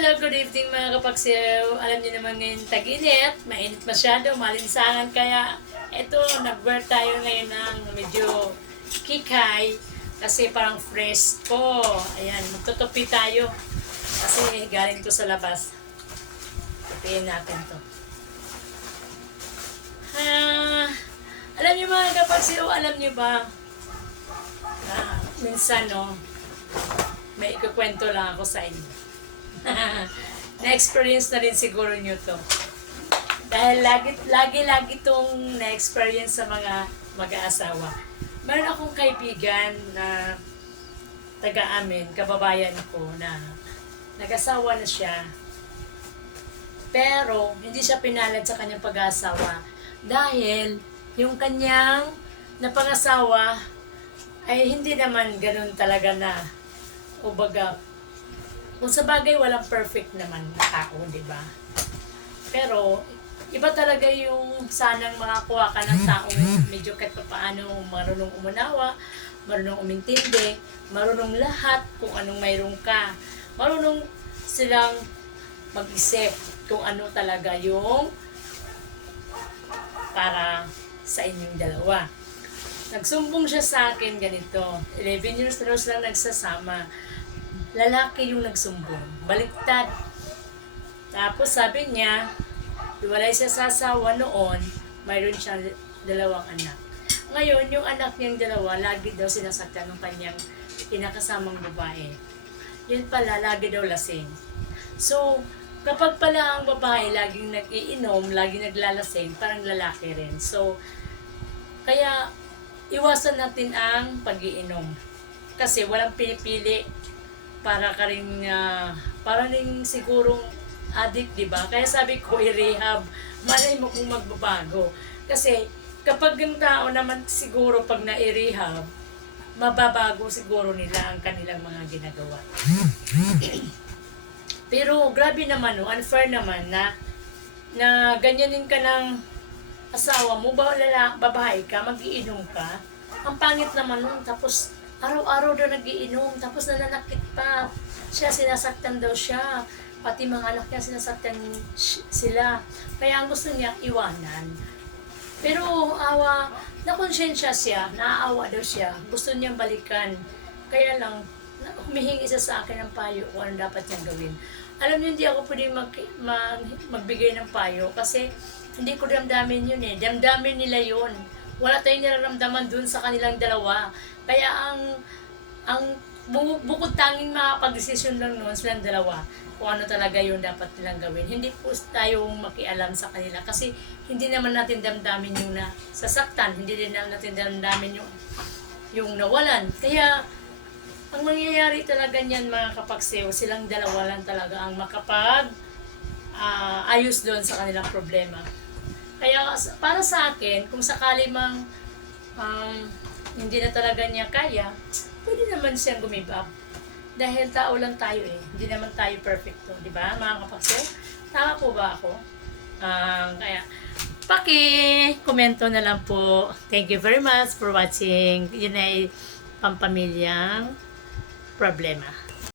Hello, good evening mga kapagsiw. Alam niyo naman ngayon tag-init, mainit masyado, malinsangan. Kaya eto, nag-wear tayo ngayon ng medyo kikay kasi parang fresco. Ayan, magtutupi tayo kasi galing to sa labas. Tupiin natin to. Alam niyo mga kapagsiw, alam niyo ba, minsan no, may ikukwento lang ako sa inyo. Na-experience na rin siguro nyo to. Dahil lagi itong na-experience sa mga mag-aasawa. Meron akong kaibigan na taga-amin, kababayan ko, na nag-asawa na siya. Pero, hindi siya pinalad sa kanyang pag-aasawa. Dahil, yung kanyang napang-asawa ay hindi naman ganun talaga na, ubaga, kung sa bagay, walang perfect naman na tao, di ba? Pero, iba talaga yung sanang makakuha ka ng taong medyo kahit paano marunong umunawa, marunong umintindi, marunong lahat kung anong mayroon ka. Marunong silang mag-isip kung ano talaga yung para sa inyong dalawa. Nagsumbong siya sa akin ganito. 11 years na lang nagsasama. Lalaki yung nagsumbong. Baliktad. Tapos sabi niya, hiwalay siya sa asawa noon, mayroon siyang 2 anak. Ngayon, yung anak niyang 2, lagi daw sinasaktan ng kanyang pinakasamang babae. Yun pala, lagi daw lasing. So, kapag pala ang babae laging nag-iinom, laging naglalasing, parang lalaki rin. So, kaya iwasan natin ang pag-iinom. Kasi walang pinipili para ka rin, para rin sigurong addict, di ba? Kaya sabi ko, i-rehab. Malay mo kung magbabago. Kasi, kapag yung tao naman siguro pag na-rehab, mababago siguro nila ang kanilang mga ginagawa. Pero, grabe naman, no? Unfair naman na ganyanin ka ng asawa mo, babae ka, mag-iinom ka. Ang pangit naman nun, tapos araw-araw daw nagiinom, tapos nananakit pa. Siya, sinasaktan daw siya. Pati mga anak niya, sinasaktan sila. Kaya ang gusto niya, iwanan. Pero nakonsensya siya, naaawa daw siya. Gusto niyang balikan. Kaya lang, humihingi siya sa akin ng payo kung ano dapat niyang gawin. Alam niyo, hindi ako pwede magbigay ng payo kasi hindi ko damdamin yun eh. Damdamin nila yun. Wala tayong nararamdaman dun sa kanilang dalawa. Kaya ang bukod tanging makapag-desisyon lang noon silang dalawa kung ano talaga yung dapat nilang gawin. Hindi po tayong makialam sa kanila kasi hindi naman natin damdamin yung nasasaktan, hindi din natin damdamin yung nawalan. Kaya ang mangyayari talaga niyan mga kapagsew, silang dalawa lang talaga ang ayos doon sa kanilang problema. Kaya para sa akin, kung sakali mang hindi na talaga niya kaya, pwede naman siyang gumibab. Dahil tao lang tayo eh. Hindi naman tayo perfecto. Di ba mga kapagsew? Tama po ba ako? Kaya, paki-komento na lang po. Thank you very much for watching. Yun ay pampamilyang problema.